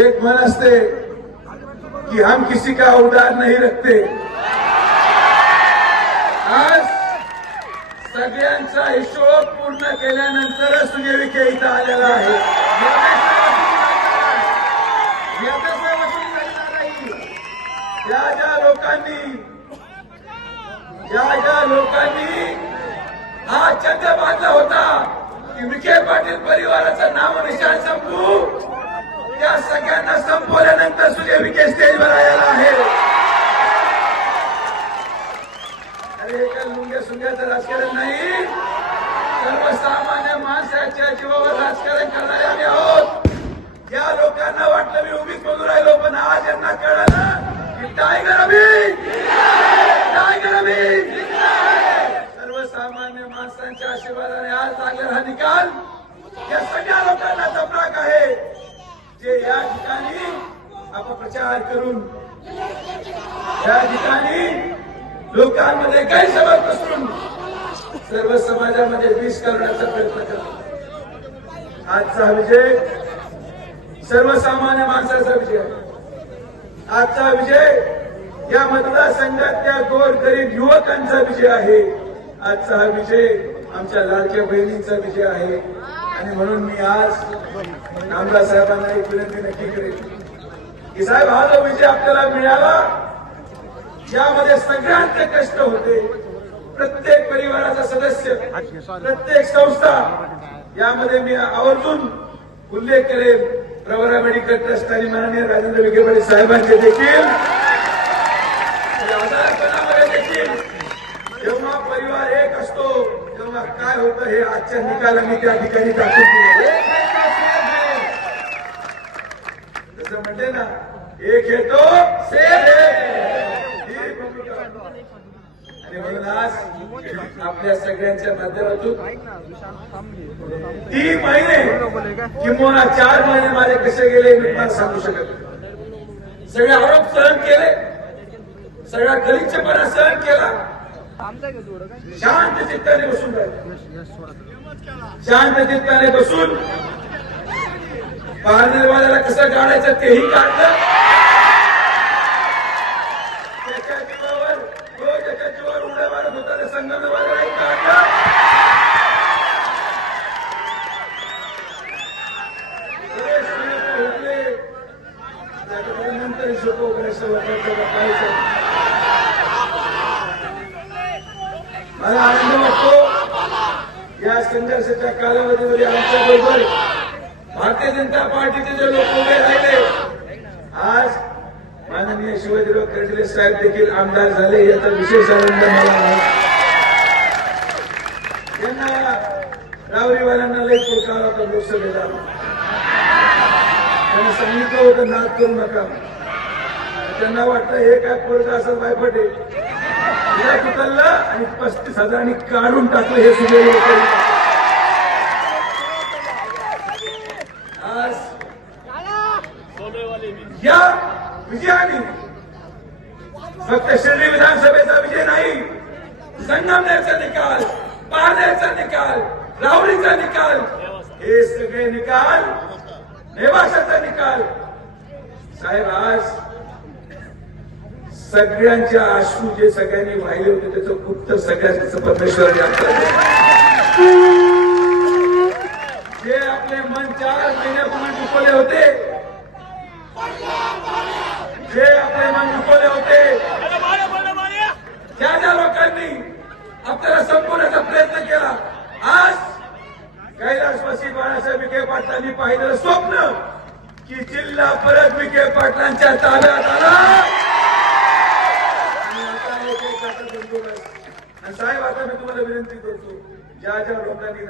एक मन असते कि हम किसी का उदार नहीं रखते. आज सगळ्यांचा हिशोब पूर्ण केल्यानंतरच सुजय विखे इथं आलेला आहे. ज्या ज्या लोकांनी ज्या ज्या लोकांनी हा चंद बांधला होता की विखे पाटील परिवाराचं नाव निशाण संपू त्या सगळ्यांना संपवल्यानंतर सुजय विखे स्टेजवर आलेला आहे अरे हे काय मुंग्या सुंग्याचं राजकारण नाही सर्वसामान्य माणसाच्या जीवावर राजकारण करणारे आम्ही आहोत या लोकांना वाटलं मी उभीच बोलू राहिलो पण आज यांना कळालं की टायगर अभी टायगर अभी सर्वसामान्य माणसांच्या आशीर्वादाने आज लागलेला हा निकाल या सगळ्या लोकांना जमराक आहे जे या ठिकाणी अपप्रचार करून. या ठिकाणी लोकांमध्ये गैरसमज पसरून सर्व समाजामध्ये विष करण्याचा प्रयत्न करतो आजचा विजय सर्वसामान्य माणसाचा विजय आजचा विजय या मतदारसंघातल्या गोर गरीब युवकांचा विजय आहे. आजचा हा विजय आमच्या लाडक्या बहिणींचा विजय आहे. आणि म्हणून मी आज नामदार साहेबांना एक विनंती नक्की करेन. की साहेब हा जो विजय आपल्याला मिळाला यामध्ये सगळ्यांचे कष्ट होते. प्रत्येक परिवाराचा सदस्य प्रत्येक संस्था यामध्ये मी आवर्जून उल्लेख करेन. प्रवरा मेडिकल ट्रस्ट आणि माननीय राजेंद्र विखेपाडे साहेबांचे देखील. आजारपणामध्ये देखील जेव्हा परिवार एक असतो तेव्हा काय होतं हे आजच्या निकालांनी त्या ठिकाणी दाखवून दिले जसं म्हणते ना एक येतो आणि म्हणून आज आपल्या सगळ्यांच्या माध्यमातून तीन महिने किंवा चार महिने माझे कसे गेले मी तुम्हाला सांगू शकत सगळे आरोप सहन केले. सगळा गलिच्छपणा सहन केला. शांत चित्ताने बसून शांत चित्ताने बसून पारनेरवाल्याला कसं काढायचं तेही काढलं त्याच्या जीवावर तो जीवावर उड्या मारत होता त्या संगमवाल्यालाही काढलं. नंतर हिशोब वगैरे मला आनंद वाटतो. या संघर्षाच्या कालावधीमध्ये आमच्या बरोबर भारतीय जनता पार्टीचे जे लोक उभे राहिले आज माननीय शिवाजीराव कर्डिले साहेब देखील आमदार झाले याचा विशेष आनंद मला आहे. यांना रावरीवाल्यांना लय पुरकार होता लोकसभेला. त्यांना सांगितलं होतं नाद करू नका. त्यांना वाटतं हे काय पोरगा असं बायपटे तिला आणि पस्तीस हजारांनी काढून टाकलं हे सुद्धा लोक आज या विजयाने फक्त शिर्डी विधानसभेचा विजय नाही. संगमनेरचा निकाल पाहण्याचा निकाल रावळीचा निकाल हे सगळे निकाल नेवासाचा निकाल. साहेब आज सगळ्यांच्या आशू जे सगळ्यांनी वाहिले होते त्याचं उत्तर सगळ्यांचं परमेश्वराने जे आपले मन चार महिन्यापूर्वी दुखवले होते जे आपले मन दुखवले होते ज्या ज्या लोकांनी आपल्याला संपवण्याचा प्रयत्न केला. आज कैलासवासी बाळासाहेब विखे पाटलांनी पाहिलेलं स्वप्न की जिल्हा परत विखे पाटलांच्या ताब्यात आला. आणि साहेब आता मी तुम्हाला विनंती करतो ज्या ज्या लोकांनी